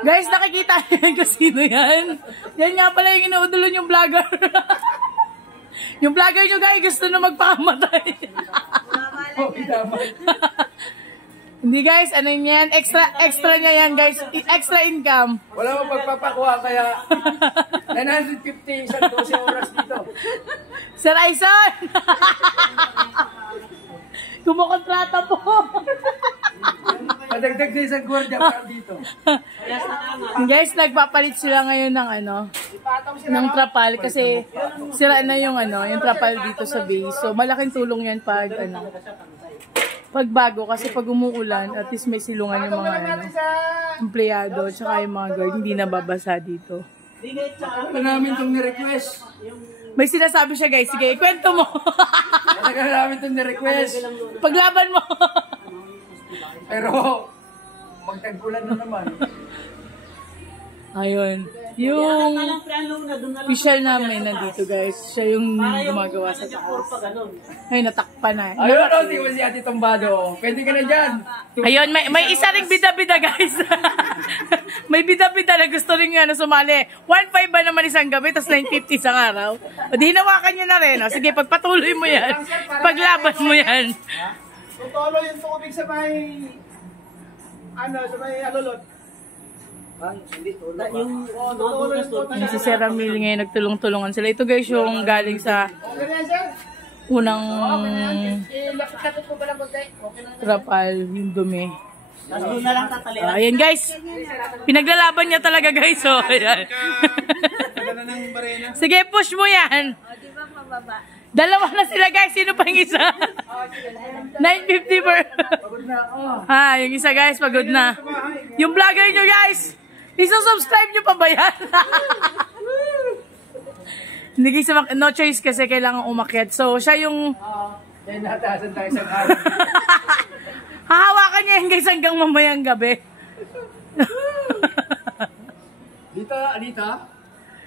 Guys, nakikita niyo kung sino yan? Yan nga pala yung inuudulon yung vlogger. Yung vlogger nyo guys, gusto na magpakamatay. Hindi guys, ano yan? Extra niya yan guys. Extra income. Wala mo pagpapakuha kaya 950 isang 12 oras dito. Sir Aison! Kumukontrata po. Padagdag sa isang gwardiya para dito. Guys, nagpapalit sila ngayon ng ano, ng trapal kasi sira na yung ano, yung trapal dito sa base. So malaking tulong yan pag ano, pag bago kasi pag umuulan, at least may silungan yung mga ano, empleyado tsaka yung mga guard, hindi nababasa dito. Ano namin itong ni-request? May sinasabi siya guys, sige, ikwento mo. Ano namin itong ni-request? Paglaban mo. Pero magtagpulan na naman. Ayun. Yung official namin nandito guys. Siya yung gumagawa sa taas. Ay, natakpan na. Ayun, di mo si Ate Tombado. Pwede ka na dyan. Ayun, may isa ring bida-bida guys. May bida-bida na gusto rin ano, sumali. 1.5 ba naman isang gabi, tapos 9.50 isang araw. O di hinawakan nyo na rin. O. Sige, pagpatuloy mo yan. Paglaban mo yan. Tutolo yung tubig sa may alulot. Yung si Sir Ramil ngayon nagtulong-tulungan sila. Ito guys yung galing sa unang trapal, yung dumi. Ayan guys, pinaglalaban niya talaga guys. Oh, ayan. Sige, push mo yan. Dalawa na sila guys, sino pa yung isa? 950 per. Ha, yung isa guys, pagod na. Yung vlogger nyo guys, isusubscribe nyo pa ba yan? Hindi guys, no choice kasi kailangan umakyat. So, siya yung... Natasan tayo sa araw. Hahawakan niya yung guys hanggang mamayang gabi. Dito?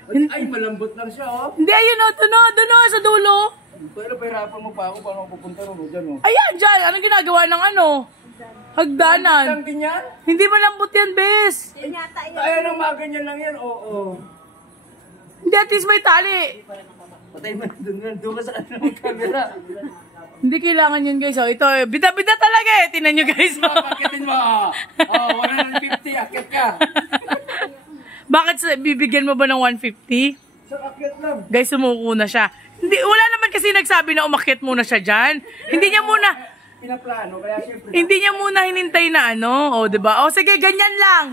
Ay, malambot lang siya, oh. Hindi, ayun o, doon o, sa dulo. Pero pahirapan mo pa ako, paano pupunta ron, dyan, oh. Ayan, dyan. Anong ginagawa ng ano? Hagdanan. Lang din yan? Hindi malambot yan, bes. Ayan, ang mga ganyan lang yan, oo. Hindi, at least may tali. Patay mo na doon ka sa kanila ng camera. Hindi kailangan yun, guys. Oh, ito, bida-bida talaga eh. Tinan nyo, guys. Pakitin mo, oh. Oh, 150, akit ka. Bakit bibigyan mo ba ng 150? Sa akit lang. Guys, sumuko na siya. Hindi, wala naman kasi nagsabi na umakyat muna siya dyan. Hindi niya muna... Pinaplano, kaya siyempre... Hindi niya muna hinintay na ano. O, diba? O, sige, ganyan lang.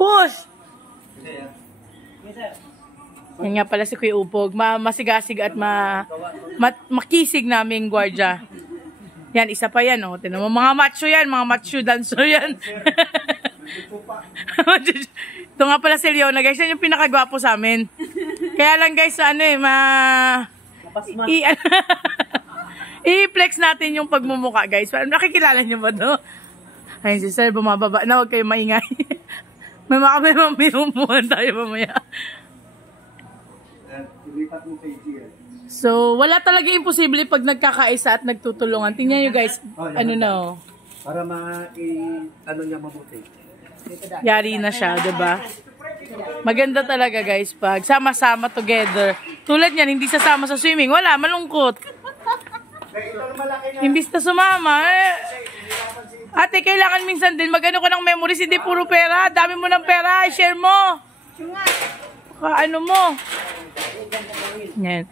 Push. Yan nga pala si Kuya Upog. Masigasig at makisig naming gwardya. Yan, isa pa yan. O. Tinan mo, mga macho yan. Mga macho dancer yan. Ito nga pala si Leona, guys. Yan yung pinakagwapo sa amin. Kaya lang, guys, ano eh, i-flex natin yung pagmumuka, guys. Nakikilala nyo ba to? Ayun si Sir, bumababa na. Huwag kayo maingay. May mamimumuhan tayo mamaya. So, wala talaga imposible pag nagkakaisa at nagtutulungan. Tingnan nyo, guys. Ano na, oh. Para ano niya mabuti. Yari na siya, diba? Maganda talaga, guys, pag sama-sama together. Tulad niyan, hindi sasama sa swimming. Wala, malungkot. Imbis na sumama, ate, kailangan minsan din mag-ano ko ng memories, hindi puro pera. Dami mo ng pera, i-share mo. Ano mo. Yan.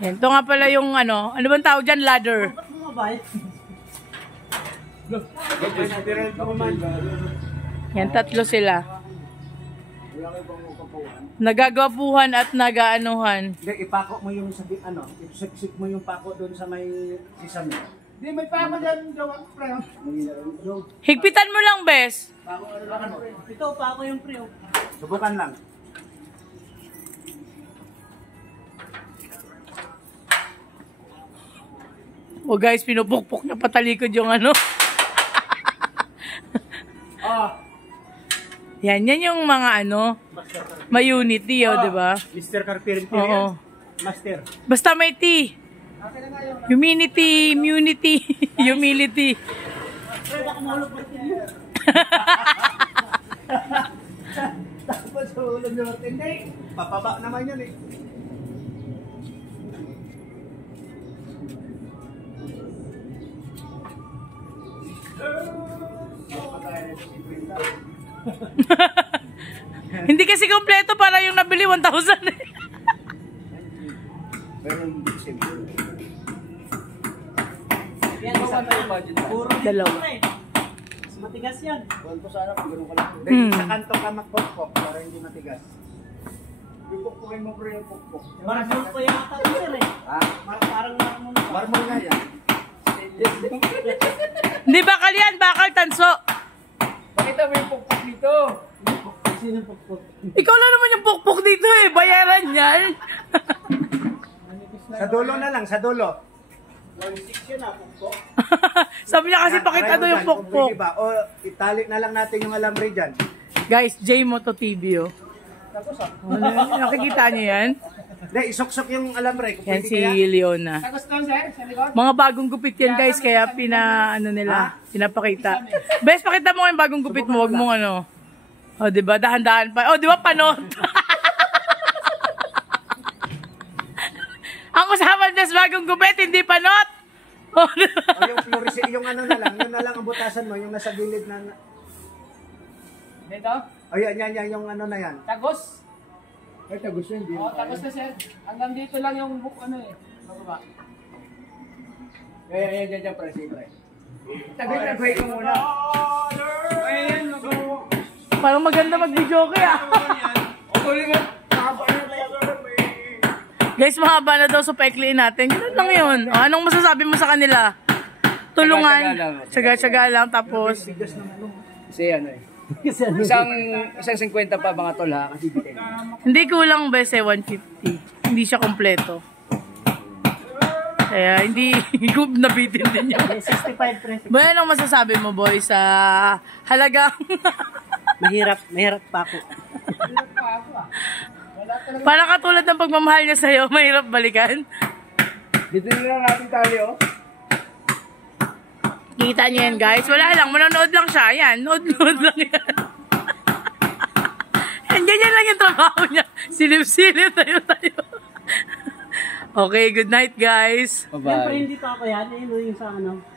Yan. Ito nga pala yung ano bang tawag dyan? Ladder. Yan, tatlo sila. Nagagapuhan at nagaanuhan. Hindi, ipako mo yung sabi, isip mo yung pako doon sa may sesame. Hindi, may pako dyan, Jowa, pre. Higpitan mo lang, bes. Pako, ano lang ano? Ito, pako yung pre. Subukan lang. O guys, pinupukpok na patalikod yung ano. Yan yung mga ano, may unity, di ba? Mr. Carpenter. Oo. Master. Basta may T. Humility, immunity, humility. Tapos hulog nyo. Hindi. Papaba naman yun eh. Hindi kasi kompleto para yung nabili 1,000 eh. Meron simple. Yan, isa pa yung budget. Puro Dalawa. Mas matigas yan. Huwag ko sana kung gano'n ka lang. Sa kanto ka magpokpok para hindi matigas. Yung pokpokin mo bro yung pokpok. Marmol pa yung mata ko sir eh. Ha? Parang marmol na. Marmol nga yan. Hindi bakal yan, bakal tanso. Pakita mo yung pokpok dito. Sino pokpok? Ikaw na naman yung pukpuk dito eh, bayaran yan. Sa dulo na lang, sa dulo. 1.6 yun ah, pokpok. Sabi niya kasi pakita daw yung pukpuk. Diba? O italik na lang natin yung alambre dyan. Guys, J-Moto TV oh. Tapos ah. Nakikita niyo yan? Hindi, isok-sok yung alambre. Kung Yan pwede si kaya. Leona. Tapos doon sir, sa likod. Mga bagong gupit yan guys, kaya pinapakita. Bes, pakita mo yung bagong gupit mo, wag mong ano. O, diba? Dahan-dahan pa. O, diba? Panot. Ang usapan des bagong gupit, hindi panot. O, diba? O yung fluorescent, yung ano na lang, yun na lang ang butasan mo, yung nasa gilid na... Dito? O yan, yung ano na yan. Tagos? Ay, tagos yun, di Oo, tagos na sir. Hanggang dito lang yung book, ano eh. Bababa. Yan, pre, pre. Tagos ko muna. Ayan, mag-o. Parang maganda mag-video kaya. Guys, mahaba na daw sa paikliin natin. Ganun lang yun. O, anong masasabi mo sa kanila? Tulungan. Tsaga-tsaga lang. Tapos, Kasi ano eh. Isang 50 pa mga tol ha. Kasi bitin. hindi kulang ba 150. Hindi siya kompleto. Kaya hindi ko nabitin din yun. 65 pre. Ba, anong masasabi mo boy sa halagang Mahirap pa ako. para katulad ng pagmamahal niya sa'yo, mahirap balikan? Dito na lang natin tali oh. Kita niyo yan guys. Wala lang, manonood lang siya. Yan, nood lang yan. Yan, ganyan lang yung trabaho niya. Silip-silip tayo. Okay, good night guys. Siyempre hindi pa ako yan. Ayun yung sa ano.